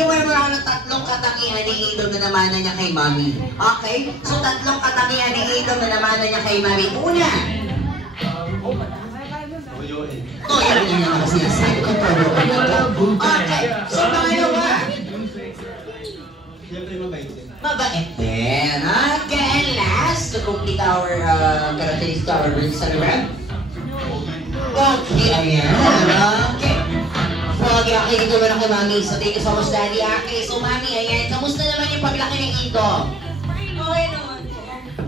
bigyan mo naman ako ng tatlong katangian ni Idol na namana niya kay Mami. Okay? So, tatlong katangian ni Idol na namana niya kay Mami. Una! Toyo niya ako sinasabi ko. Okay. So, pangalawa? Mabait din. Okay, and last, to complete our characteristics to our bird celebrant. Okay, ayan. Okay. Okay, okay, ito naman ako, Mami. So, thank you so much, Daddy. Okay, so, Mami, ayan. Kamusta naman yung paglaki ng Ito? Okay naman.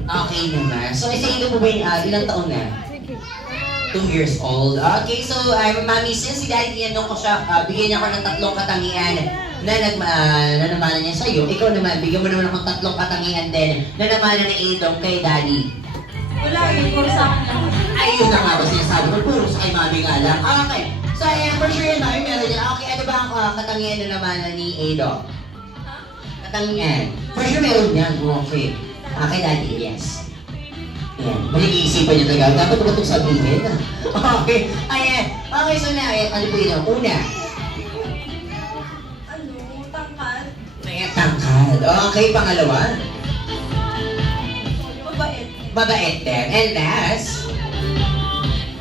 Okay naman. So, isa Ito po ba ilang taon na? 2 years old. Okay, so, Mami, since si Daddy tinanong ko siya, bigyan niya ako ng tatlong katangian na namana niya sa'yo. Ikaw naman, bigyan mo naman ako ng tatlong katangian din na namana ni Idong kay Daddy. Wala, yun. Puro sa akin lang. Ayun na nga ba sinasabi ko, puro sa kay Mami nga lang. Okay, so ayan, for sure yun, Mami, meron niya. Okay, ano ba ang katangian na namana ni Idong? Katangian. For sure meron niyan. Okay. Kay Daddy, yes. Ayan, mali-iisipan niyo talaga. Dapat ba itong sabihin? Okay, ayan. Okay, so na, ayan, ano po yun? Una. Tangkad. Ayan, tangkad. Okay, pangalawa. Mabait. Mabait din. And last.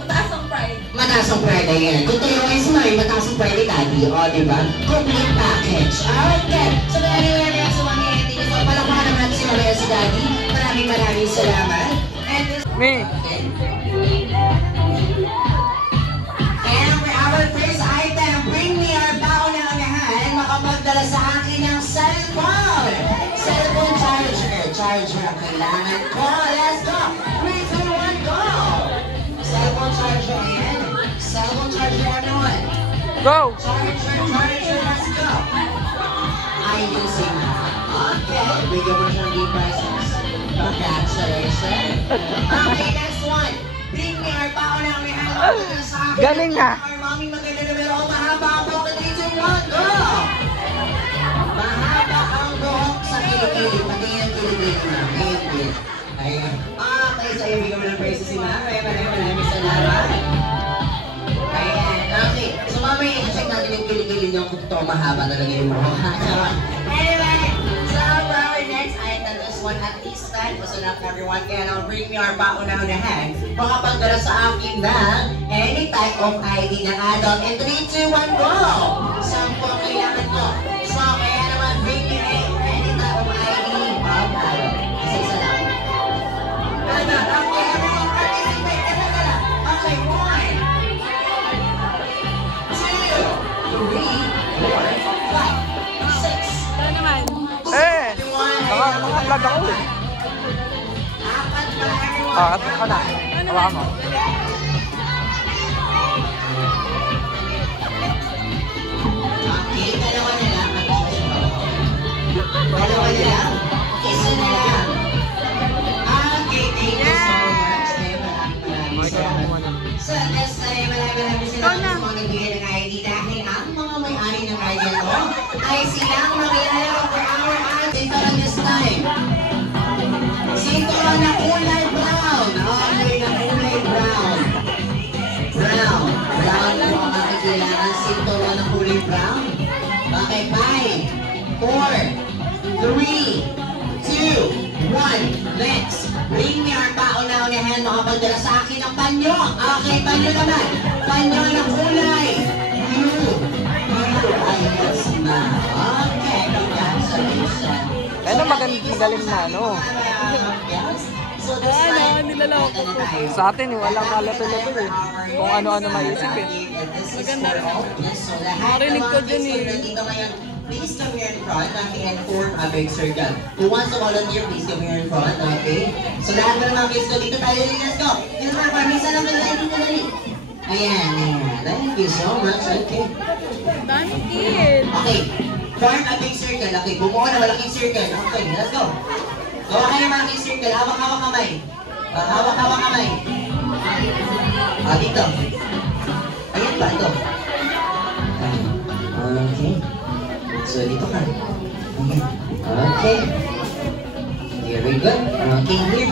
Mataas ang pride. Mataas ang pride, ayan. Kung tayo ay sumay, mataas ang pride ni Daddy. O, diba? Complete package. Okay. So, maraming sa mga hindi. So, palakpakan naman natin si Mami at si Daddy. Maraming salamat. Me. And for our first item, bring me our baon-unahan, makapagdala sa akin ng cellphone. Cellphone charger ang kailangan ko. Let's go! 3, 2, 1, go! Cellphone charger, ayan. Cellphone charger, everyone. Go! Charger, let's go! Ayusin na. Okay, bigyan mo siyang gift prizes. Congratulations! Okay, next one. Bring me our baon-unahan. Galing na. Our mommy maganda na meron. Mahaba ang buhok na 3, 2, 1, go! Mahaba ang buhok sa kilikili. Pati yung kilikili na. Ayan. Okay, so ibigay mo ng praise si Mama. Maraming salamat. Ayan. Okay. So mamaya i-check natin yung kilikili niyo kung totoo mahaba talaga yung buhok. Anyway, so for our next item, this one at this time, so not everyone can bring me our baon-unahan. Makapagdala sa akin na any type of ID ng adult. And 3, 2, 1, go! Sampo ang kailangan ko. So kaya naman, bring me any type of ID of adult. Isa-isa lang. Okay, everyone participate. Okay, 1, 2, 3, 4, 5, 6. Ano naman? Eh! Mga vlog ako eh. Kat ka na. Hawakan mo. Okay, dalawa na lang. Dalawa na lang. Isa na lang. Okay, thank you so much. Maraming salamat. So, as maraming salamat sa mga nagbigay ng ID dahil ang mga may-ari ng ID ko ay silang mangyayari for our ads para this time. Sinturon na kulay brown. Okay, na kulay brown. Brown. Brown po ang aking kailangan. Sinturon na kulay brown. Okay, 5, 4, 3, 2, 1. Let's bring me our baon-unahan. Makapagdala sa akin ng panyo. Okay, panyo naman. Panyo na kulay blue. Ayos na. Okay, congratulations. Ano magaling na ano? So this time, nilalawak ko po. Sa atin eh, walang kalapin-lapin eh. Kung ano-ano maisip eh. Maganda rin. Narinig ko dyan eh. Please come here in front, okay, and form a big circle. Who wants to volunteer, please come here in front, okay? So lahat na mga kids ko, dito tayo rin, let's go! Dito na, parmisa lang tayo, dito na rin. Ayan, ayan. Thank you so much, okay. Dami kid. Okay, form a big circle, okay, bumuo na malaking circle, okay, let's go. Gawa kayo mga big circle, hawak-hawak kamay. Hawak-hawak kamay. Dito. Ayan ba, ito. Okay. So, dito ka. Okay. Very good. Okay, here.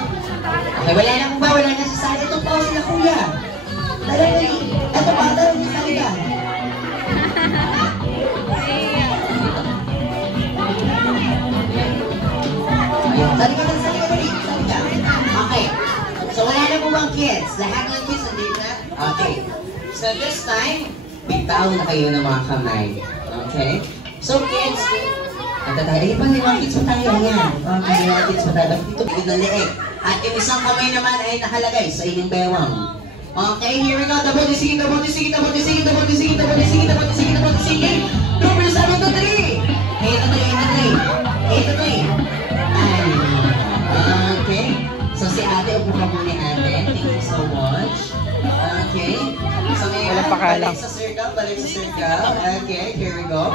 Okay, wala na kung ba? Wala na sa sala. Ito pa sila, kuya. Dali. Ito pa, dali sa kanila. Sali ka dali. Okay. So wala na po bang kids? Lahat ng kids nandito na? Okay. So this time, bitaw na kayo ng mga kamay. Okay? So kids, ibang kids pa tayo. Ayan. Okay, mga kids pa tayo. Ito, bigod na leeg. At yung isang kamay naman ay nakalagay sa inyong bewang. Okay, here we go. Tabot, sige. Number 7 to 3. Okay. So si ate, upo ka muna ate. Thank you so much. Okay. So ngayon, balik sa circle. Okay, here we go.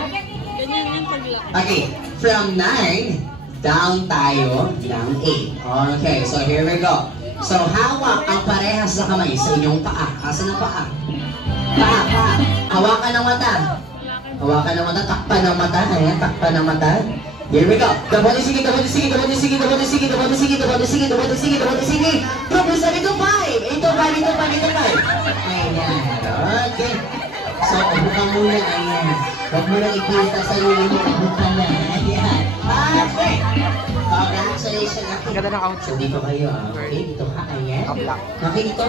Okay, from 9, down tayo ng 8. Okay, so here we go. So hawak ang parehas na kamay sa inyong paa. Asan ang paa? Paa. Hawakan ng mata. Takpan ng mata. Ayan, takpan ng mata. Here we go. Dabot, sige. Number 7 to 5. 8 to 5. Ayan. Okay. So, upo ka muna. Ayan. Huwag mo nang ipilita sa iyo. Upo ka na. Ayan. Okay. Congratulations. Ang ganda ng outfit. So, dito kayo. Okay, dito ka. Ayan. Okay, dito.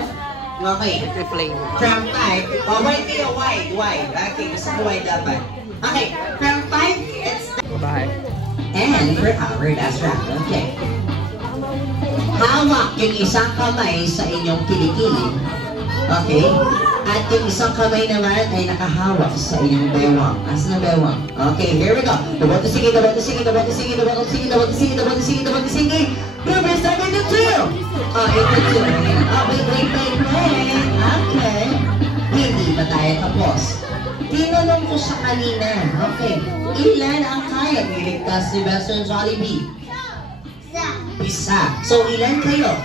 Okay. Flame. From 5. Wide kayo. Wide. Okay, gusto ko wide dapat. Okay. From 5, it's... Bye. And for our last round. Okay. Hawak yung isang kamay sa inyong kilikili. Okay? At yung isang kamay naman ay nakahawak sa inyong bewang. Asan ang bewang? Okay, here we go. Dabot, sige. Number 7 to 2. Wait. Okay. Hindi pa tayo tapos. Tinanong ko sa kanina. Okay. Ilan ang kaya iligtas ni Western Jollibee? Isa. So, ilan kayo?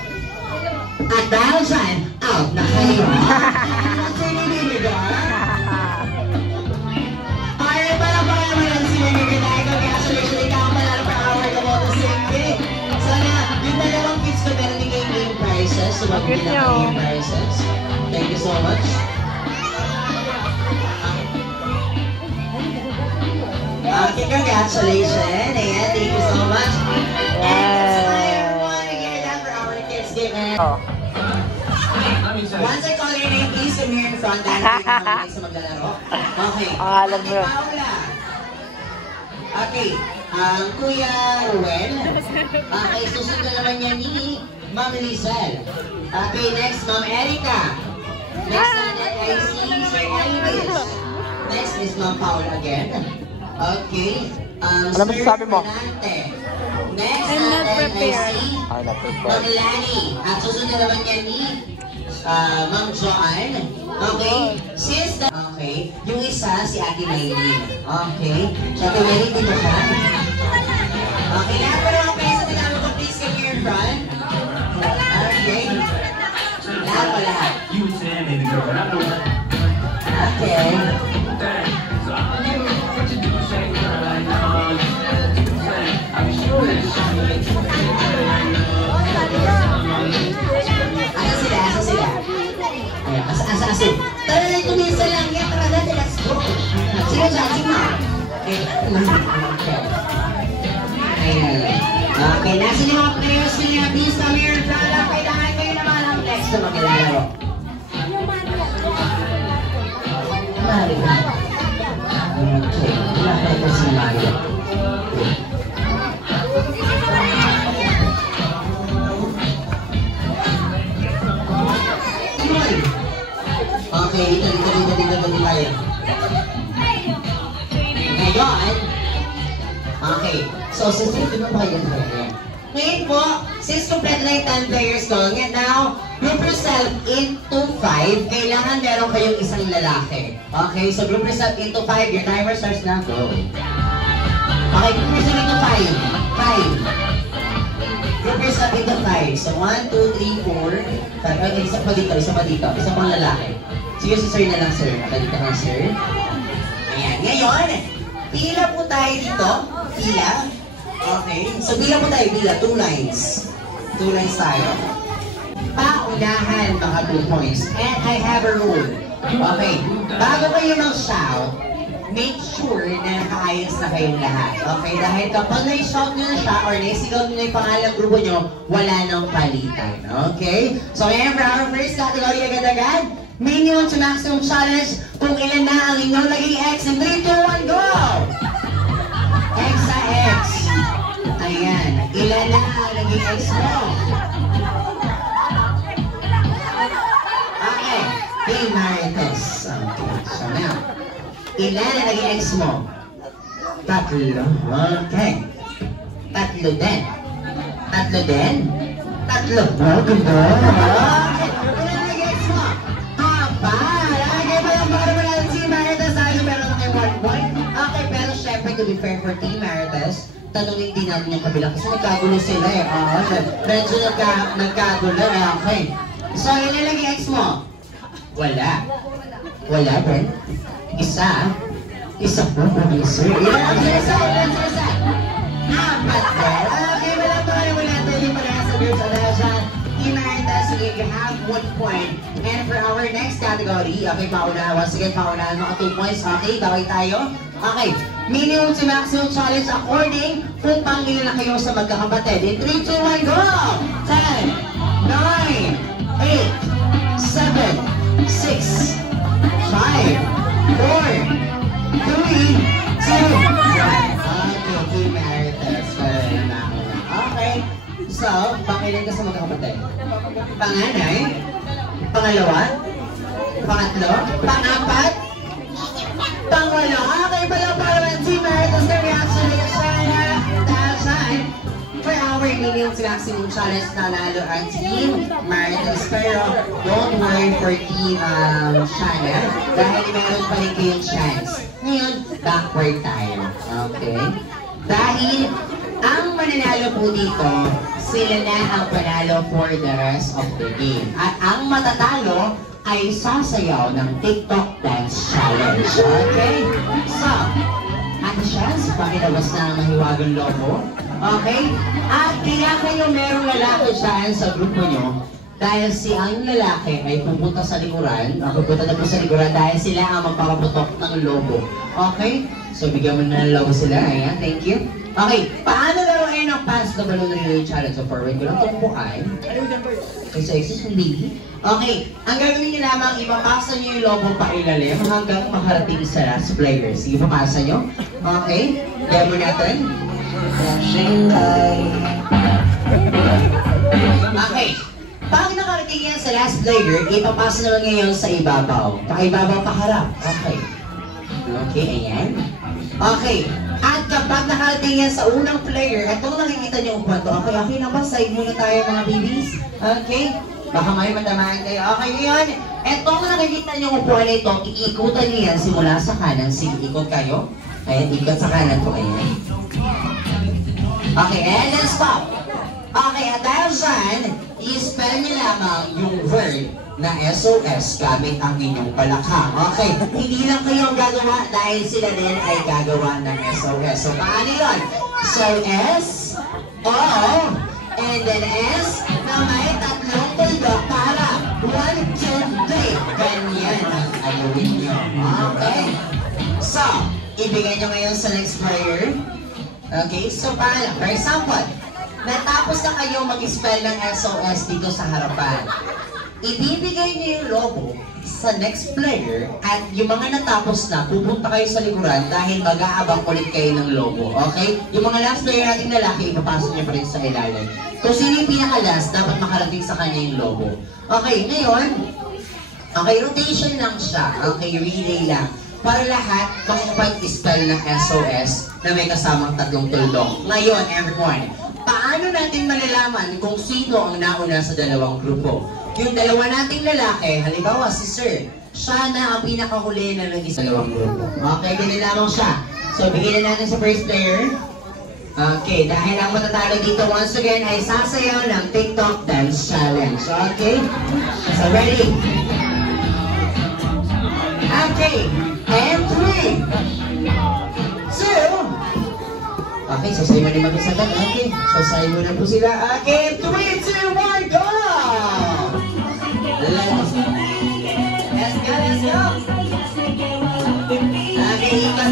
At dahil dyan, out na kayo. Alright, pala mo yan si Minigitay. Congratulations, ikaw ang panalo per hour ka mo to sing. Sana, yung dalawang kids ko meron din kayong game prizes. So, mag-bin na game prizes. Thank you so much. Okay, congratulations. Ayan, thank you so much. Once I call your name, please come here in front and sa maglalaro. Okay. Alam mo. Paula. Okay. Kuya Ruel. Okay, susunod naman niya ni Ma'am Lizelle. Okay, next, Ma'am Erica. Next natin ay si Sir Elvis. Next is Ma'am Paula again. Okay. Alam mo sabi mo? Next I'm not natin ay prepared. si I'm not Ma'am prepared. Lani. At susunod naman niya ni Ma'am Joanne. Okay. Okay. Yung isa, si Ate Maylene. Okay. So, Ate Maylene, dito ka. Okay. Lahat pa naman kayo sa tinawag ko, please come here in front. Okay. Lahat pa lahat. Okay. Asa sila? Ayan, asa. Tara na, tumisa lang yan. Tara natin, let's go. Sige, okay. Ayan. Okay, nasa yung mga players niya. Please come here in front. Kailangan kayo naman ang next na maglalaro. Mario. Okay, wala ko si Mario. Okay, dito tayo. Ngayon, okay, so since ito na ba yun? Ngayon po, since complete na yung 10 players ko, now, group yourself into 5, kailangan meron kayong isang lalaki. Okay, so group yourself into 5, your timer starts now, go. Okay, group yourself into 5. Group yourself into 5. So 1, 2, 3, 4, 5. Okay, isa pa dito. Isa pang lalaki. Sige, si sir na lang, sir. Dito ka, sir. Ayan. Ngayon, pila po tayo dito. Pila. Okay. So, pila po tayo. Pila. 2 lines. 2 lines tayo. Paunahan, mga 2 points. And I have a rule. Okay. Bago kayo mag-shout, make sure na nakaayos na kayong lahat. Okay? Dahil kapag na-shout nyo na siya or naisigaw nyo na yung pangalang grupo nyo, wala nang palitan. Okay? So, ngayon for our first category agad-agad, minimum to maximum challenge kung ilan na ang inyong naging X in 3, 2, 1, go! X sa X. Ayan. Ilan na ang naging X mo? Okay. Team Marites. Okay. So now, ilan na naging X mo? Tatlo. Okay. Tatlo din. Tatlo din? Tatlo. Oh, ganda. Okay. Ilan na naging X mo? Apat. Okay, parang mo na si Marites dahil meron na kayo 1 point. Okay, pero syempre to be fair for Team Marites, tanungin din natin yung kabila kasi nagkagulo sila eh. Medyo nagkagulo eh. Okay. So, ilan lagi X mo? Wala. Wala din? Isa? Isa po po, sir. Ilan? Isa? Apat din. Okay, wala pa rin wala ito yung parehas sa groups. Team Marites, you have 1 point. And for our next category, okay, paunahan. Once again, paunahan mga 2 points. Okay, baway tayo. Okay, minimum to maximum challenge according kung pangilin na kayo sa magkakapatid. In 3, 2, 1, go! 10, 9, 8, 7, 6, 5, 4, 3, 2, 1. Okay, Team Marites. Okay, so, pangilin ka sa magkakapatid. Panganay, pangalawa, pangatlo, pangapat, pangwalo. Okay, pala Team Marites, congratulations! For our minimum to maximum challenge, nanalo ang Team Marites. Pero don't worry for Team Shana dahil meron pa rin kayong chance. Ngayon, backward tayo. Okay? Dahil ang mananalo po dito, sila na ang panalo for the rest of the game. At ang matatalo ay sasayaw ng TikTok Dance Challenge. Okay? So, Ate Shaz, pakilabas na ang mahiwagang logo. Okay? At kaya kayo merong lalaki dyan sa grupo nyo dahil si ang lalaki ay pupunta sa likuran, pupunta na po sa likuran dahil sila ang magpapaputok ng logo. Okay? So, bigyan mo na ng logo sila. Ayan, thank you. Okay, paano laruin ang Pass the Balloon Relay Challenge? So, forward ko lang tumpukan. Kasi exist hindi. Okay, ang gagawin niyo lamang, ipapasa niyo yung logo pa ilalim hanggang makarating sa last player. Sige, papasa niyo. Okay, demo natin. Okay, pag nakarating yan sa last player, ipapasa naman ngayon sa ibabaw. Pakaibabaw paharap. Okay. Okay, ayan. Okay, at kapag nakarating yan sa unang player, itong nakikita niyo upuan to. Okay, okay na ba? Side muna tayo mga babies. Okay, baka may matamaan kayo. Okay, ngayon, itong nakikita niyo upuan na ito, iikutan niyo yan simula sa kanan. Sige, ikot kayo. Ayan, ikot sa kanan po. Ayan. Okay, and then stop. Okay, at dahil dyan, i-spell niyo lamang yung word na SOS gamit ang inyong palakang. Okay, hindi lang kayo ang gagawa dahil sila din ay gagawa ng SOS. So, paano yun? So, S, O, and then S, na may tatlong tuldok para 1, 2, 3. Ganyan ang ayuin nyo. Okay? So, ibigay nyo ngayon sa next player. Okay, so paano? For example, natapos na kayo mag-spell ng SOS dito sa harapan. Ibibigay niyo yung logo sa next player at yung mga natapos na, pupunta kayo sa likuran dahil mag-aabang ulit kayo ng logo. Okay? Yung mga last player nating lalaki, ipapasok niyo pa rin sa ilalim. Kung sino yung pinaka-last, dapat makarating sa kanya yung logo. Okay, ngayon, okay, rotation lang siya. Okay, relay lang. Para lahat makapag-spell ng SOS na may kasamang tatlong tuldok. Ngayon, everyone, paano natin malalaman kung sino ang nauna sa dalawang grupo? Yung dalawa nating lalaki, halimbawa si Sir, siya na ang pinakahuli na naging sa dalawang grupo. Okay, ganun lamang siya. So, bigyan na natin sa first player. Okay, dahil ang matatalo dito once again ay sasayaw ng TikTok Dance Challenge. Okay? So, ready? Okay, and 3, 2, okay, sasay mo na mag-isagan. Okay, sasay mo na po sila. Okay, 3, 2, 1, go! Let's go, let's go! Okay, ipas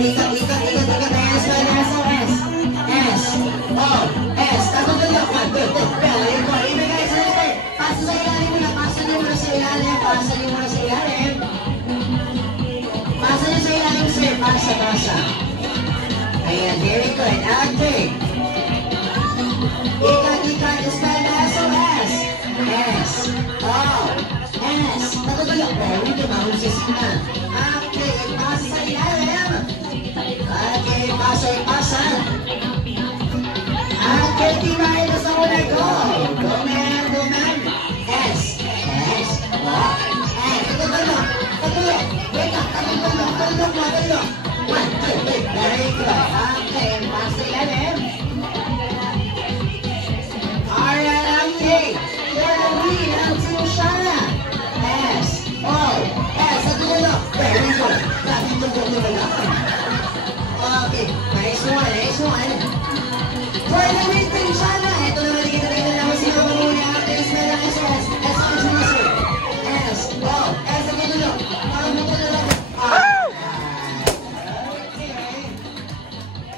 very good. Okay. Ika, spell SOS. S. O. S. Natutuyo. Very good. Mahusay na. Okay, ipasa sa ilalim. Okay, ipasa. Okay, tibahin na sa una. Go. Go, ma'am. S. S. O. S. Natutuyo. Wait up. Natutuyo. 1, 2, 3. Very good. Okay, ipasa sa ilalim. Alright, okay. Then we have to Shana. S. O. S. Natutuyo. Very good. Natutuyo. Okay, nice one. For the waiting, Shana. Ito naman kita naman sino muna. Please, may lang SOS. SOS mo, sir. S. O. S. Natutuyo.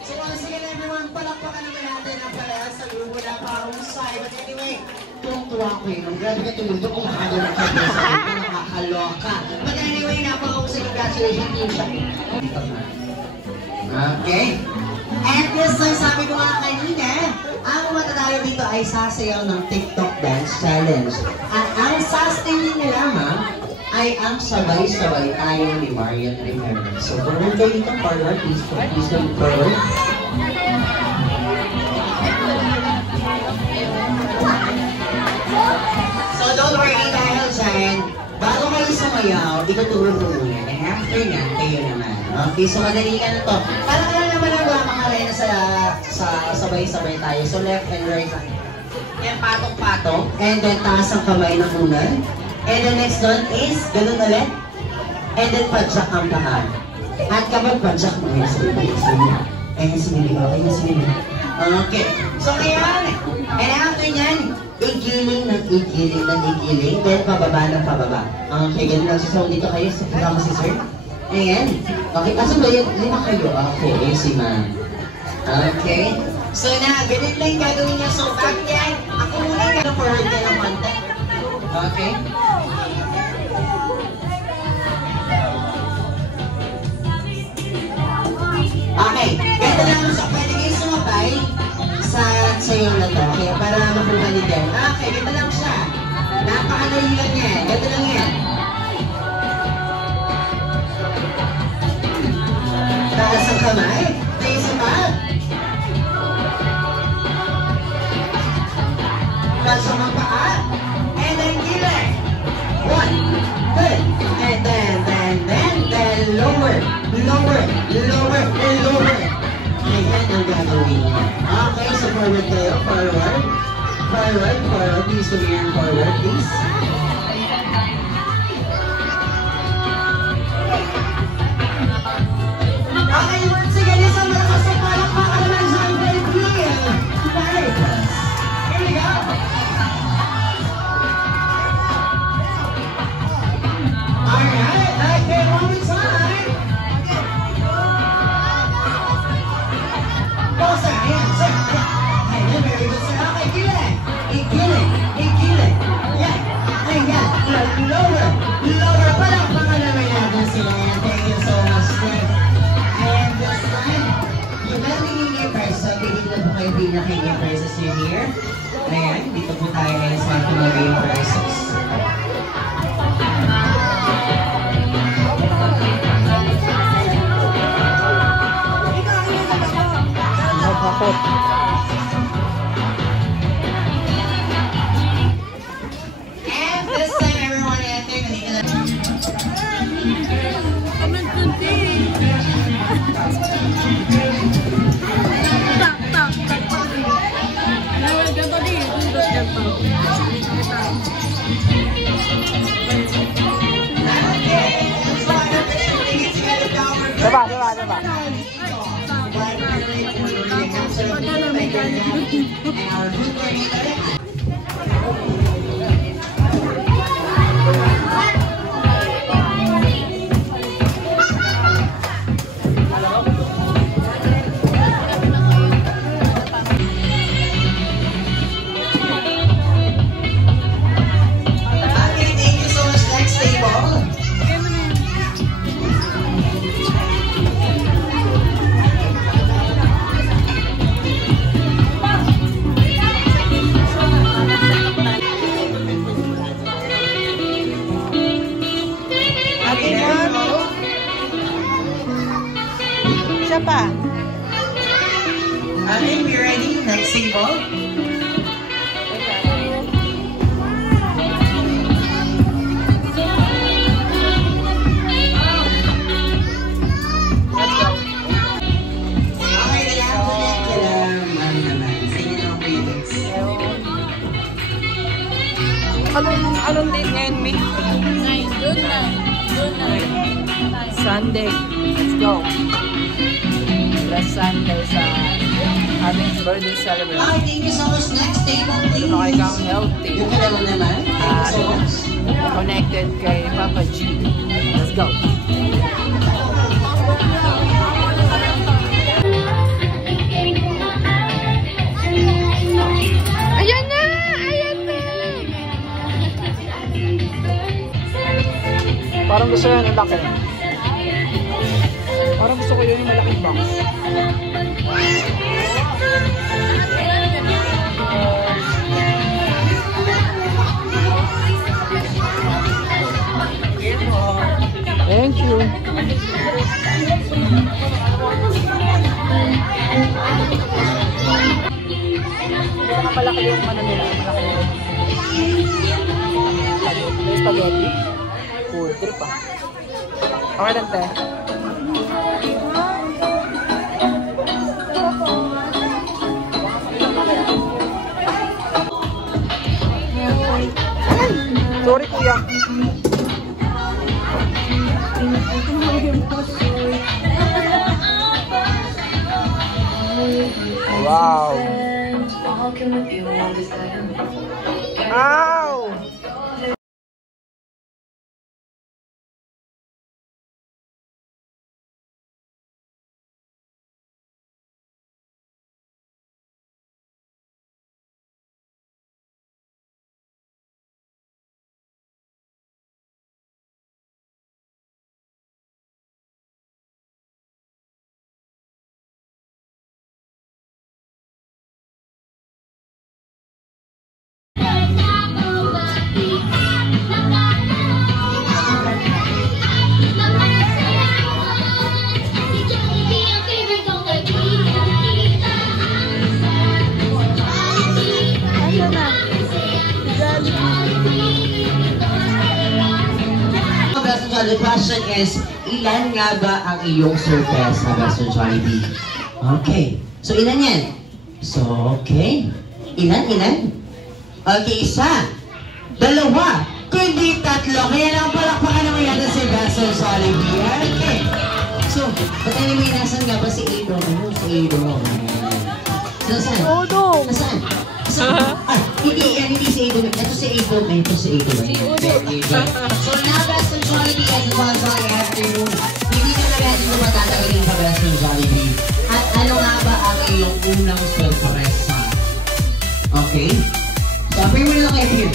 So once again, everyone, palakpakan naman natin ang parehas sa grupo na pahusay. But anyway, tuwang-tuwa ko yun. Grabe ka tumulog kung makagawa ng kanya sa akin. Nakakaloka. But anyway, napakahusay. Congratulations, Team Shana. Okay. And this time, sabi ko nga kanina, ang matatalo dito ay sasayaw ng TikTok Dance Challenge. At ang sustaining nila, ma'am, ay ang sabay-sabay tayo ni Marian Rivera. So, forward kayo dito, forward. Please come forward. So, don't worry dahil dyan, bago kayo sumayaw, ituturo ko muna. And after nga, kayo naman. Okay, so madali ka na to. Parang naman ang makarena sa sabay-sabay tayo. So, left and right. Yan, patong-patong. And then, taas ang kamay ng unan. And the next one is, ganun ulit. And then, padyak ang paa. At kapag padyak mo, ayan sumili. Okay. So, ayan. And after nyan, igiling. Then, pababa ng pababa. Okay, ganun lang. So, dito kayo. Kasama si sir. Ayan. Okay, kaso ba yun? 5 kayo. Okay, si ma'am. Okay. So, na, ganun lang gagawin niya. So, back yan. Ako muna yung forward ka ng konti. Okay. Okay, ganito lang siya. Pwede kayo sumabay sa sayo na to. Kaya para makuha ni Dan. Okay, ganito lang siya. Napakadali lang yan. Ganito lang yan. Taas ang kamay. Tayo sa pag. Taas ang mga paa. And then gilid. 1, good. And then lower. Ayan ang gagawin niya. Okay, so forward tayo. Forward. Please come here. Forward, please. Okay, once again, isang malakas na palakpakan naman sa Great Deal. Marvelous. Here we go. Alright, okay, one more time. Go, sir. Ayan, sir. Ayan, very good, sir. Okay, gilid. Yan. Ayan, lower. Palakpakan naman natin sila. Thank you so much, sir. And this time, yung nagiging new person, bigyan na po kayo pinaka-new prices nyo here. Ayan, dito po tayo ngayon sa ating mga new prices. And this time, everyone, I think we need to... Diba? Okay, we ready? Next table. Okay, kailangan ano naman. Sige naman po yung next. Anong date ngayon, Mi? 9. June 9. Sunday. Let's go. Last Sunday sa aming birthday celebration. Okay, thank you so much. Next table, please. Okay kang healthy. Yung kailangan naman. Thank you so much. Connected kay Papa G. Let's go. Ayan na! Ayan na! Parang gusto yan ang laki. Parang gusto ko yun yung malaking box. Thank you. Malaki yung ano nila. Malaki yung spaghetti. Cool trip pa. Okay lang, te. Sorry, kuya. Wow. Ow! The question is, ilan nga ba ang iyong surprise na Best Friend Jollibee? Okay. So, ilan yan? So, okay. Ilan? Okay, isa. Dalawa. Kundi tatlo. Kaya lang palakpakan naman yata si Best Friend Jollibee. Okay. So, but anyway, nasan nga ba si Ado? Ano si Ado? Nasaan? Odo! Nasaan? Hindi si Ado. Ito si Ado. Ito si Ado. So now, Best Friend Jollibee, as a Jollibee afternoon, hindi ka na natin kung matatagalin pa Best Friend Jollibee. At ano nga ba ang iyong unang surpresa? Okay? So appear mo nila kayo here.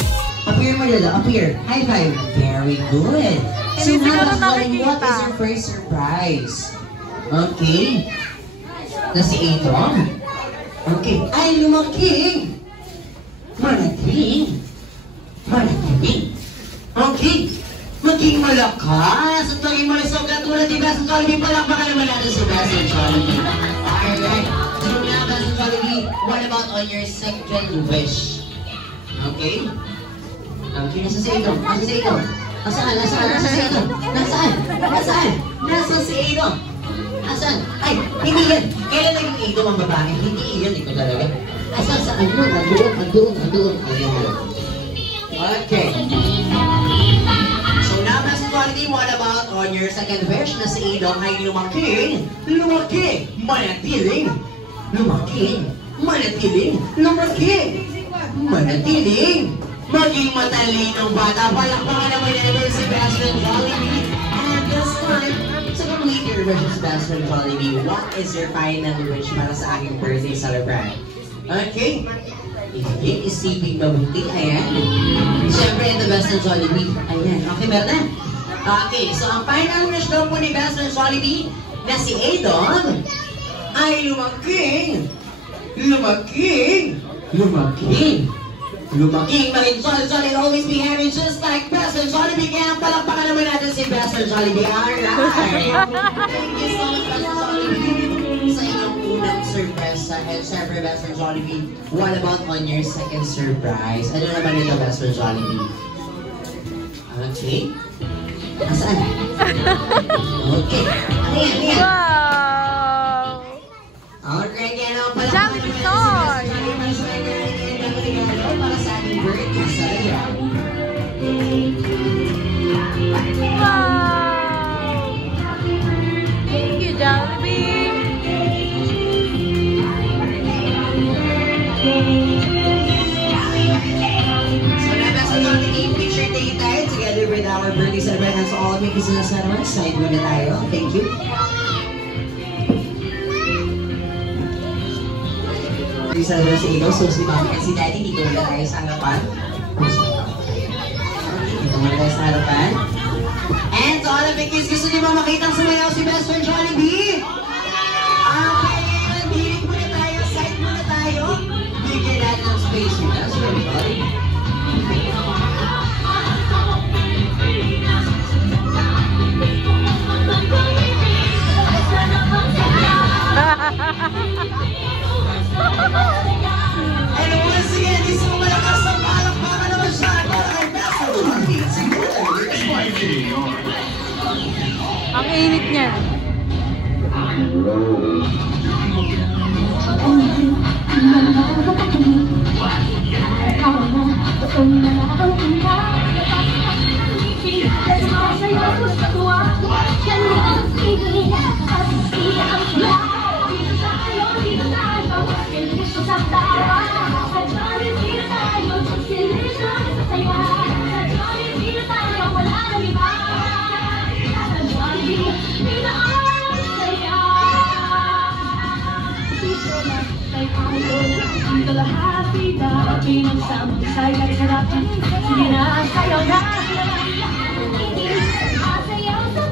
Appear mo nila. Appear. High five. Very good. So now, Best Friend, what is your first surprise? Okay. Na si Ado. Okay. Ay, lumaking! Manating! Okay. Maging malakas at maging malusog at tulad ni Best Friend Jollibee, palakpakan naman natin si Best Friend Jollibee. Alright. So now, Best Friend Jollibee, what about on your second wish? Okay? Okay, nasa si Ado? Nasa si Ado? Nasaan? Nasa si Ado? Nasaan? Nasa si Ado? Nasaan? Ay, hindi yan. Kailan lang yung Ado ang babae? Hindi yan, ikaw talaga. Saan? Andun. Okay. So now, Best Friend Jollibee, what about on your second wish na si Ado ay lumaking, manatiling, maging matalinong bata. Palakpakan naman natin si Best Friend Jollibee. And this time, to complete your wishes, Best Friend Jollibee, what is your final wish para sa aking birthday celebrant? Okay. Isipin mabuti. Ayan. Siyempre, ito Best Friend Jollibee. Ayan. Okay, meron na. Okay, so ang final wish daw po ni Best Friend Jollibee na si Adon ay lumaking, maging solid, always be having just like Best Friend Jollibee. Kaya palakpakan naman natin si Best Friend Jollibee. Alright. Thank you so much, Best Friend Jollibee, sa inyong unang surprise Vanessa, and syempre Best Friend Jollibee. What about on your second surprise? Ano naman ito, Best Friend Jollibee? Okay. Nasaan? Okay. Ano yan? Ano yan? Wow! Alright, yan ang pala. Jump toy! Para sa ating birthday sa Wow! Thank you, Jollibee! So nabasa natin yung picture tayo together with our birthday celebration. So all of you kisses na naman, side muna tayo. Thank you. Birthday celebration sa ito. So si Mami at si Daddy, dito muna tayo sa harapan. Dito muna tayo sa harapan. And to all of you kids, gusto niyo ba makitang sumayaw si Best Friend Jollibee? Okay, hilig muna tayo, side muna tayo. Bigyan natin ng space with Best Friend Jollibee. And once again, gusto mo malakas ang palakpakan naman siya para kay Best Friend Jollibee. Ang init niya. Sige na, sayaw na. Sayaw sa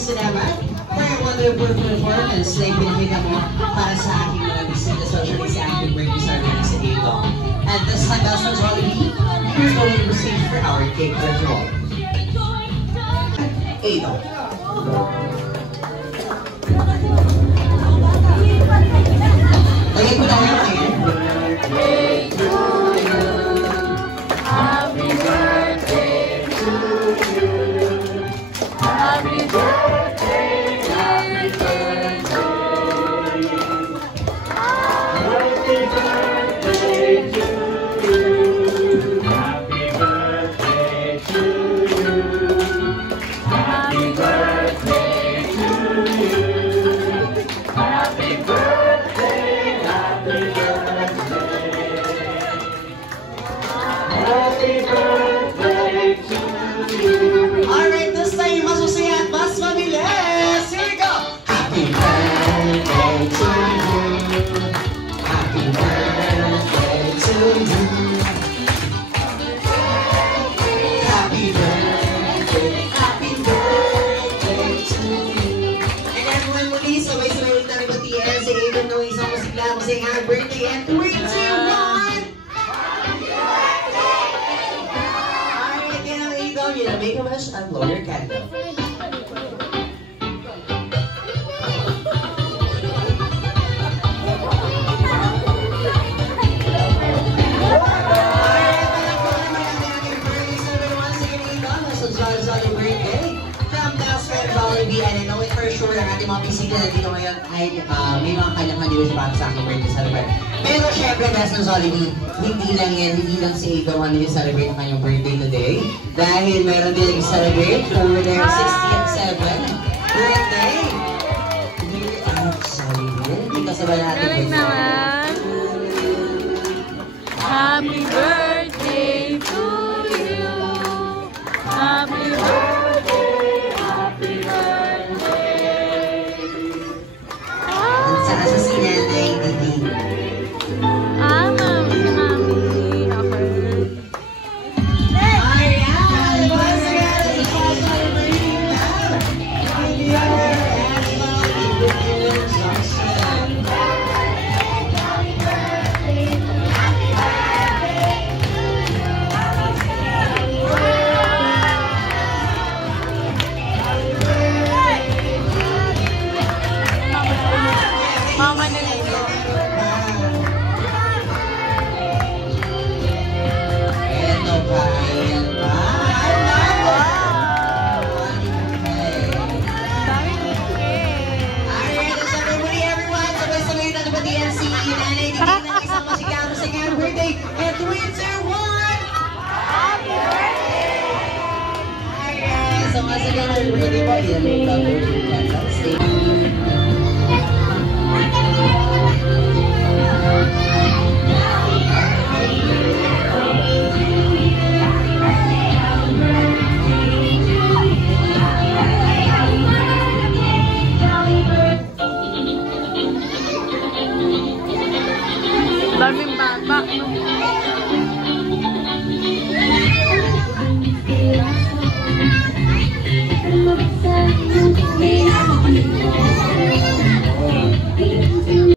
Salamat for your wonderful performance na ipinakita mo para sa aking mga bisita, especially sa aking birthday ceremony sa Ado. And this time, Best Friend Jollibee, here's going to proceed for our cake ritual. Ado. Lagay ko lang yung air. Happy birthday to you. Happy birthday, happy birthday to you. Happy birthday to you. Happy birthday to you. Happy birthday to you. Happy birthday, happy birthday. Happy birthday to you. Alright, this time you must say at mas mabilis. Here we go. Happy birthday to you. Happy birthday to you. Happy birthday to you. And everyone muli, sabay-sabay ulit namin mag-TN sa Ado ng isang musikla mo saying happy birthday and 3, 2, 1. Alright, yan ang Ado. You know, make a wish and blow your candle. And I know it for sure ang ating mga bisita na dito ngayon ay may mga kailangan nila para sa aking birthday celebrate. Pero syempre, Best Friend Jollibee, hindi lang yan, hindi lang si Ado ang nag-celebrate ang kanyang birthday today. Dahil meron din nag-celebrate for their 67th birthday. Jollibee, hindi kasabay natin. Galing naman. Kaya nalulunod po, yan may Daming bata, no?